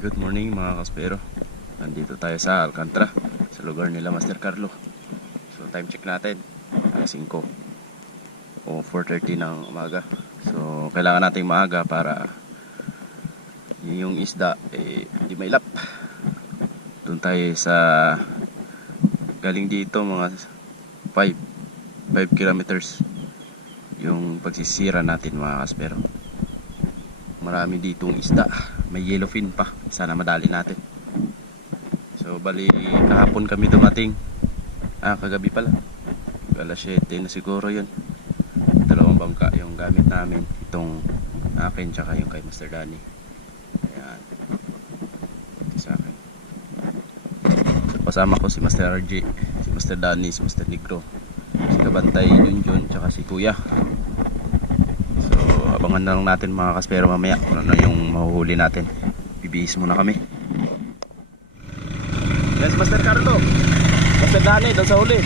Good morning mga kaspero. Nandito tayo sa Alcantara, sa lugar nila Master Carlo. So time check natin, alas 5 o 4:30 ng umaga. So kailangan nating maaga para yung isda di mailap. Doon tayo sa galing dito mga 5 kilometers yung pagsisira natin mga kaspero. Marami ditong isda, may yellowfin pa, sana madali natin. So bali kahapon kami dumating, kagabi pala, alas 7 na siguro yun. Dalawang bangka yung gamit namin, itong akin tsaka yung kay Master Danny. Ayan, sa akin. So pasama ko si Master RJ, si Master Danny, si Master Negro, si Kabantay Junjun tsaka si Kuya. Abangan na lang natin mga kaspero mamaya kung ano yung mahuhuli natin. Bibihis muna kami. Yes, Master Carlo, Master Danny doon sa huli.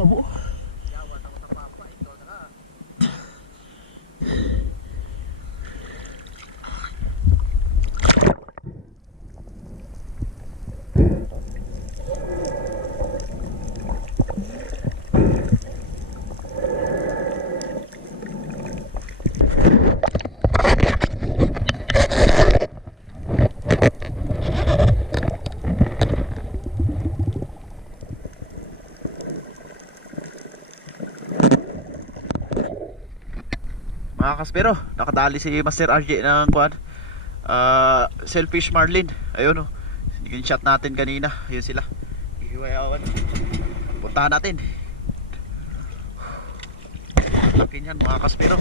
babo. Mga kaspero, nakadali si Master RJ ng kuan, Selfish Marlin. Ayun, oh, shot natin kanina. Ayun sila, ihiwayawan. Puntahan natin. Laki niyan mga kaspero.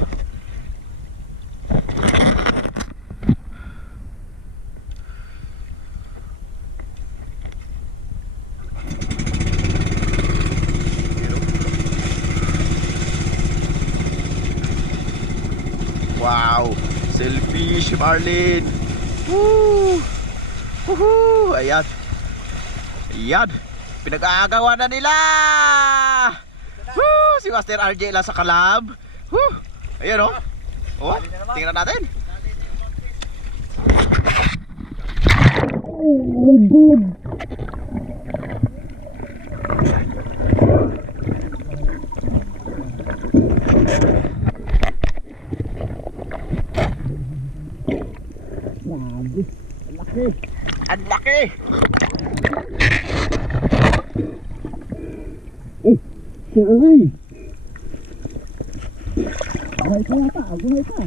Wow, Selfish Marlin. Woo! Woohoo! Ayan. Ayan. Pinag-aagawa na nila. Woo! Si Master RJ lang sa kalab. Woo! Ayan, oh. Oh, tingnan natin. Oh my God. Ang laki! Oh, sorry! Buhay pa yata, buhay pa!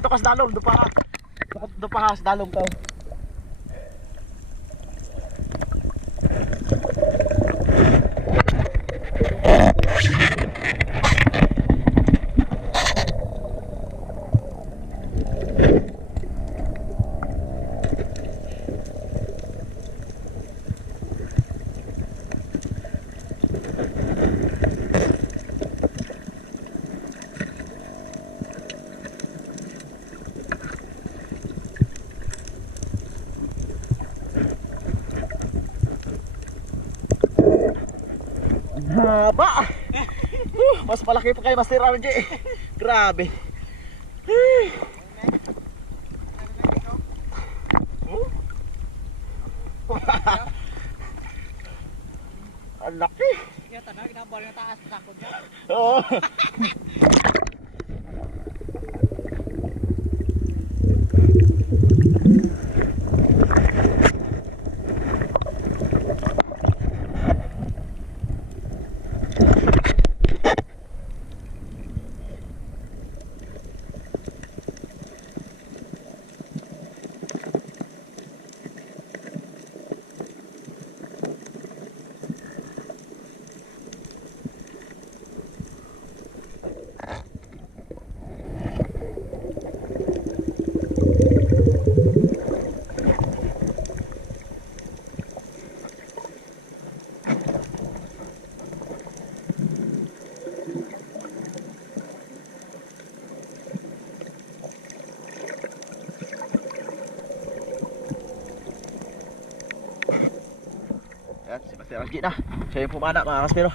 Ito kas dalom, dupa kas dalom ka. Haba! Mas malaki pa kay Master RJ. Grabe. Ang laki. Yung tanong, ginabal na taas, sakot niya. Oo. Yan, si Master RJ na. Siya yung pumana mga kaspero.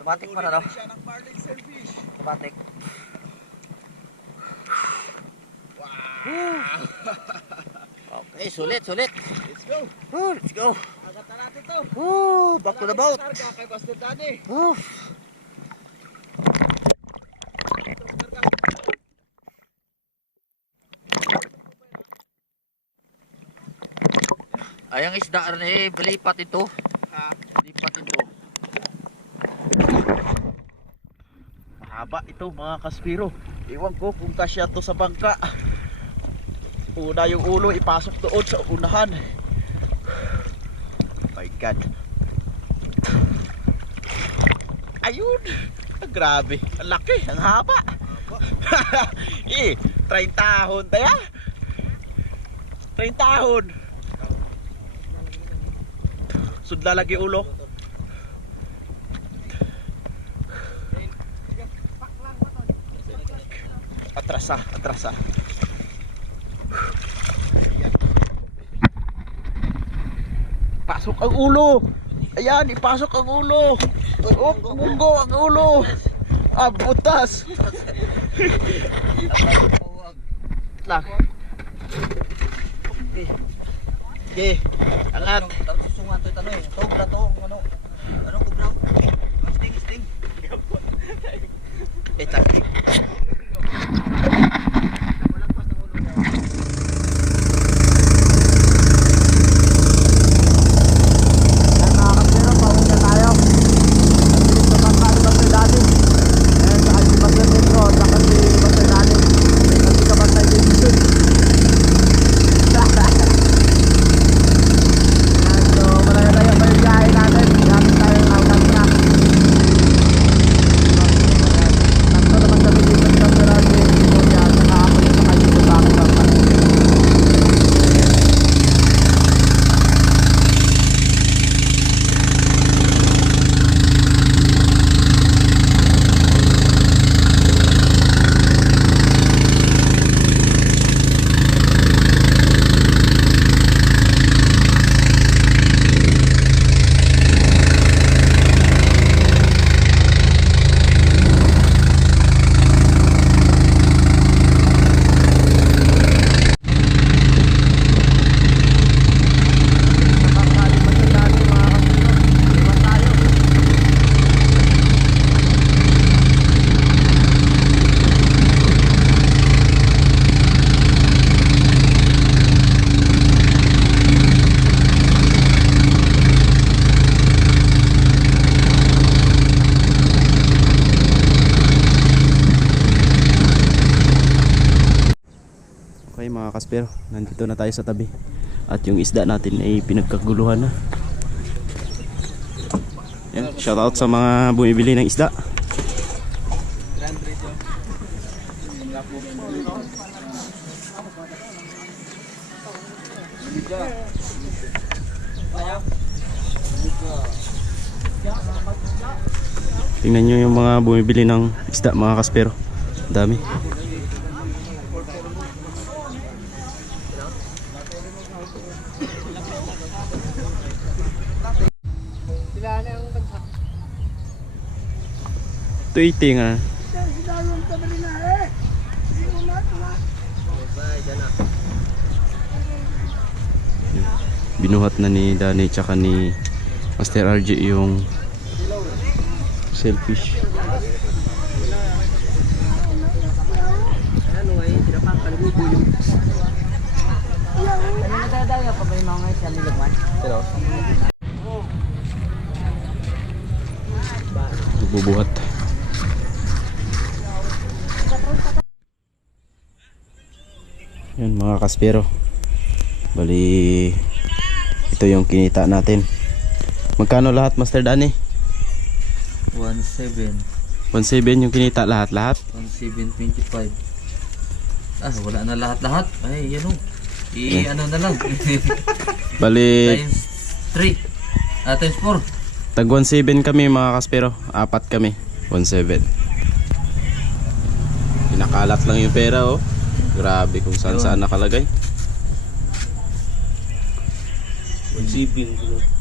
Batik pa na daw. Batik. Okay, sulit. Let's go. Let's go. Agad na natin to. Back to the boat. Kay Pastor Daddy. Ayang isda rin balipat ito. Lipat ito. Haba ito mga kaspiro. Iwan ko kung kasya to sa bangka. Una yung ulo ipasok doon sa unahan. My God. Ayun. Grabe. Ang laki. Ang haba. 30 tahon tayo. 30 tahon. Sudla lagi ulo. Atrasa. Pasok ang ulo. Ayan, ipasok ang ulo. Oh, munggo ang ulo. Butas. Lang. Okay. Angat. Tapos susungan to ito eh. Tog to. Anong kubraw? Sting. Eta. Okay mga kaspero, nandito na tayo sa tabi. At yung isda natin ay pinagkaguluhan na. Yan, shoutout sa mga bumibili ng isda. Tingnan nyo yung mga bumibili ng isda mga kaspero. Dami. Tuiting ah. binuhat na ni Danny tsaka ni Master RJ yung shellfish. Ano nga yun, tinapang kalimubo yung... Ano nadadaya pa ba yung mga siya nilagman? Pero? Bubuhat. Yan mga kaspero. Bali ito yung kinita natin. Magkano lahat Master Danny? 1.7. 1.7 yung kinita lahat-lahat. 1.725. Wala na lahat-lahat. Ay, yan o. Ano na lang. Bali Times 3. Times 4. tag 1.7 kami mga kaspero. 4 kami. 1.7. Pinakalat lang yung pera oh. Grabe kung saan saan nakalagay. 1.7.